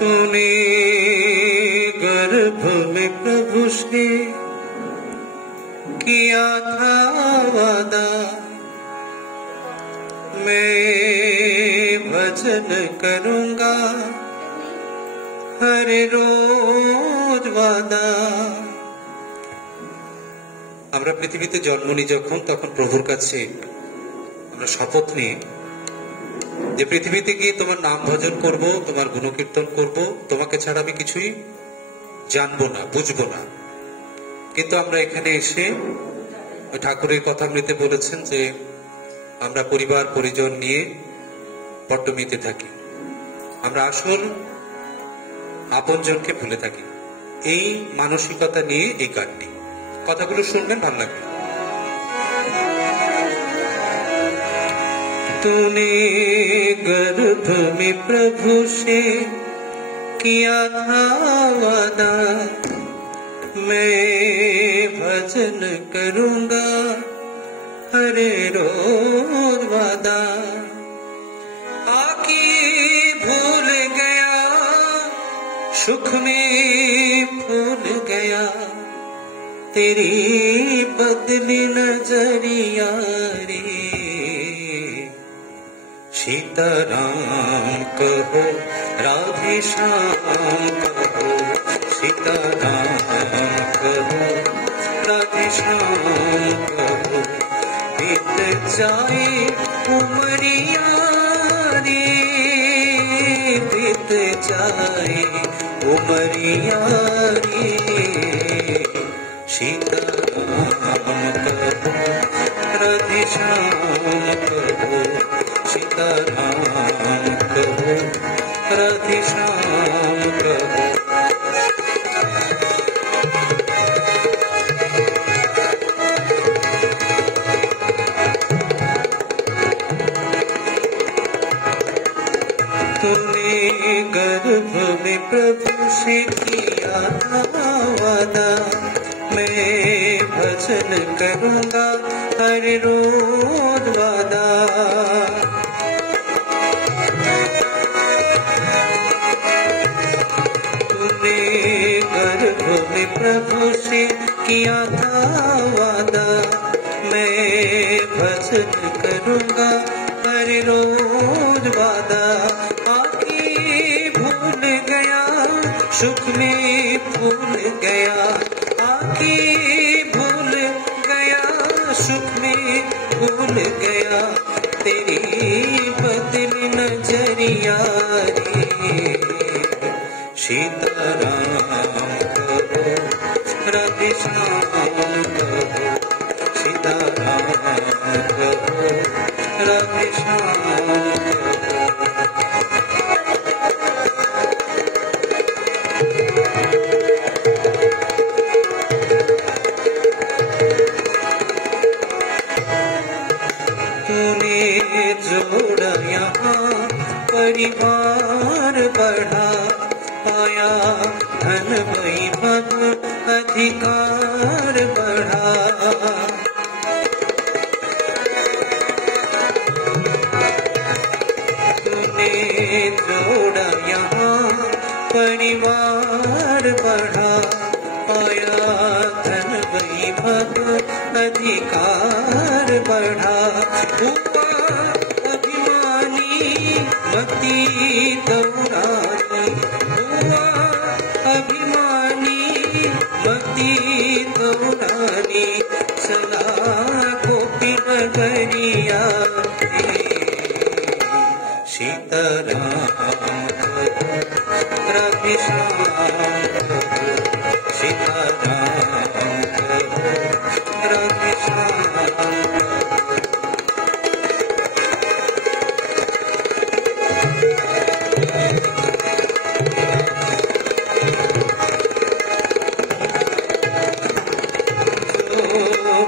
तूने गर्भ में प्रभु से किया था वादा, मैं भजन करूंगा हर रोज वादा। আমরা পৃথিবীতে জন্ম নিই যখন, তখন প্রভুর কাছে আমরা শপথ নিই যে পৃথিবীতে গিয়ে তোমার নাম ভজন করব, তোমার গুণকীর্তন করব, তোমাকে ছাড়া আমি কিছুই জানবো না, বুঝবো না। কিন্তু আমরা এখানে এসে ঠাকুরের কথামৃতে বলেছেন যে আমরা পরিবার পরিজন নিয়ে পট্টমিতে থাকি, আমরা আসল আপনজনকে ভুলে থাকি। এই মানসিকতা নিয়ে এই গানটি, কথাগুলো শুনবেন, ভালো লাগবে। तूने गर्भ में प्रभु से किया था वादा, मैं भजन करूंगा हर रोज वादा। आके भूल गया सुख में भूल गया, तेरी बदली नजरिया रे। सीताराम कहो राधे श्याम कहो, सीताराम कहो राधे श्याम कहो। बीत जाए उमरिया रे, बीत जाए उमरिया रे। सीताराम कहो राधे श्याम कहो, सीताराम कहो राधे श्याम कहो। तूने गर्भ में प्रभु से किया था वादा, मैं भजन करूंगा हर रोज वादा। तूने गर्भ में प्रभु से किया था वादा, मैं भजन करूंगा हर रोज वादा। आके भूल गया सुख में भूल गया, आके भूल गया सुख में भूल गया, तेरी बदल नजरिया रे। सीताराम कहो राधे श्याम कहो, सीताराम कहो राधे श्याम कहो। तूने जोड़ा यहाँ परिवार बढ़ा, पाया धन वैभव अधिकार बढ़ा। तूने जोड़ा यहाँ परिवार बढ़ा, पाया धन वैभव अधिकार बढ़ा। हुआ अभिमानी मती दौरानी, हुआ अभिमानी मती दौरानी, चला गोपी नगरिया रे। सीताराम कहो राधे श्याम कहो, सीताराम कहो राधे श्याम कहो।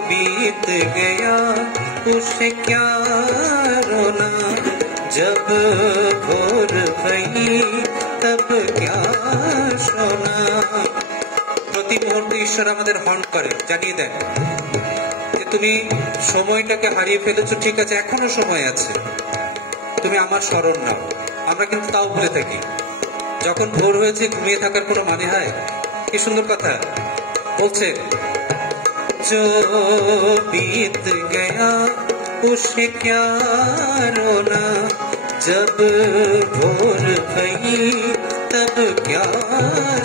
बीत गया उसे क्या रोना, जब भोर भई तब क्या सोना। প্রতি মুহূর্তে ঈশ্বর আমাদের হর্ন করে, জানিয়ে দেন যে তুমি সময়টাকে হারিয়ে ফেলেছো, ঠিক আছে এখনো সময় আছে, তুমি আমার শরণ নাও। আমরা কিন্তু তাও ভুলে থাকি। যখন ভোর হয়েছে ঘুমিয়ে থাকার কোনো মানে হয়? কি সুন্দর কথা বলছে, जो बीत गया उसे क्या रोना, जब भोर गई तब क्या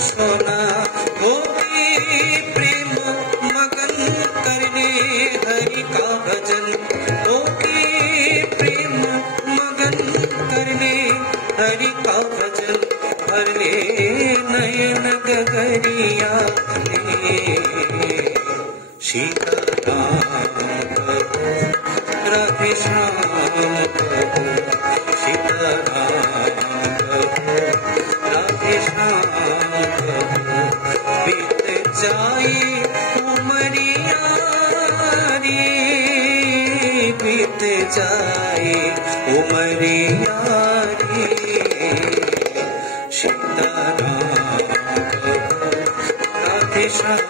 सोना। गोपी प्रेम मगन करने हरि का भजन, गोपी प्रेम मगन करने हरि का भजन, भरले नयन गगरिया सीताराम कहो राधे श्याम कहो, सीताराम कहो राधे श्याम कहो। बीत जाए उमरिया रे, बीत जाए उमरिया रे, सीताराम कहो राधे श्याम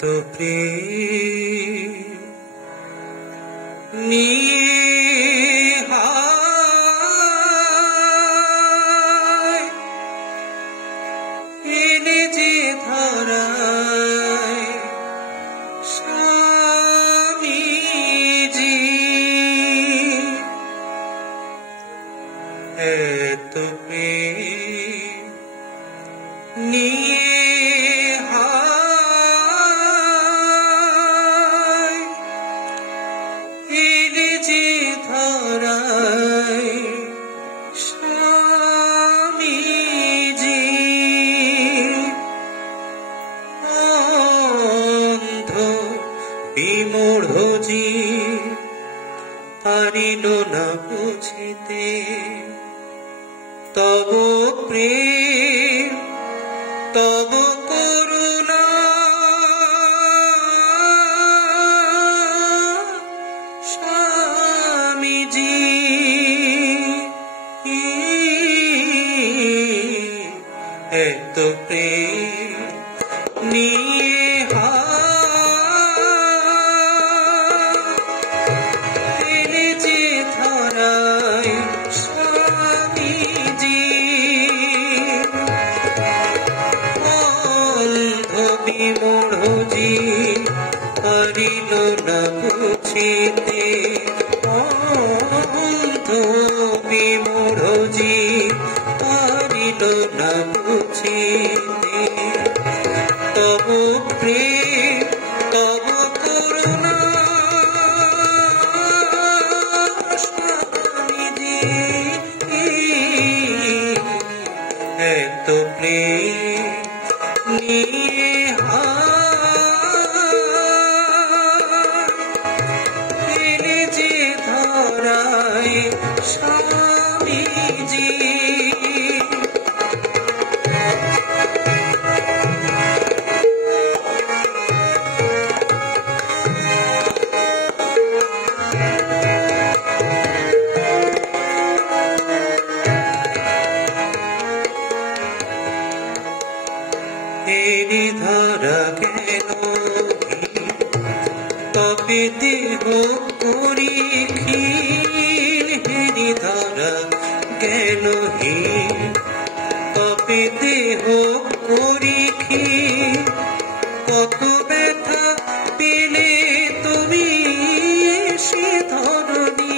तो प्रेम निहाय एने जे धराय स्वामी जी, तो प्रेम পারিল না বুঝিতে তব প্রেম তব করুণা, স্বামীজি এত প্রেম নিয়ে পারিল না বুঝিতে, অন্ধ বিমূঢ়জি পারিল না বুঝিতে তব প্রেম তব করুণা, স্বামীজি এত প্রেম নিয়ে স্বামীজি। এরি ধরা কেন তবে দেহ করি হেরি ধরা কেন হে তবে দেহ করি কত ব্যথা পেলে তুমি সে ধরণী,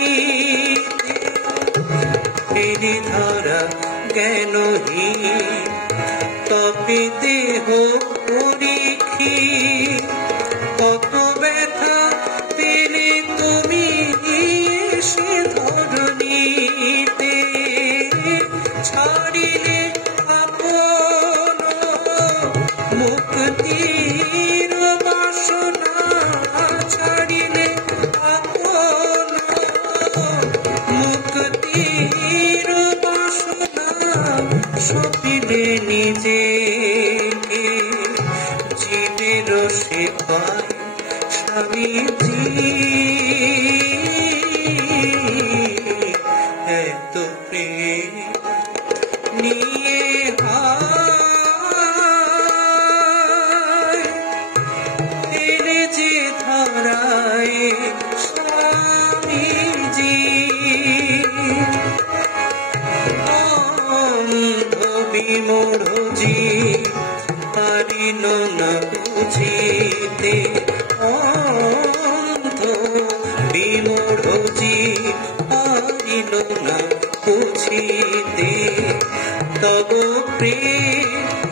হেরি ধরা কেন হে তবে দেহ করি কত ব্যথা পেলে তুমি সে ধরণীতে, ছাড়িলে আপন মুক্তির বাসনা, ছাড়িলে আপন মুক্তি নিজে জীবের রসে পায় স্বামীজি, এত প্রেম নিয়ে এনে যে ধরায় স্বামীজি, বিমরজি পারিল না বুঝিতে, অন্ধ বিমরজি পারিল না বুঝিতে, তব প্রেম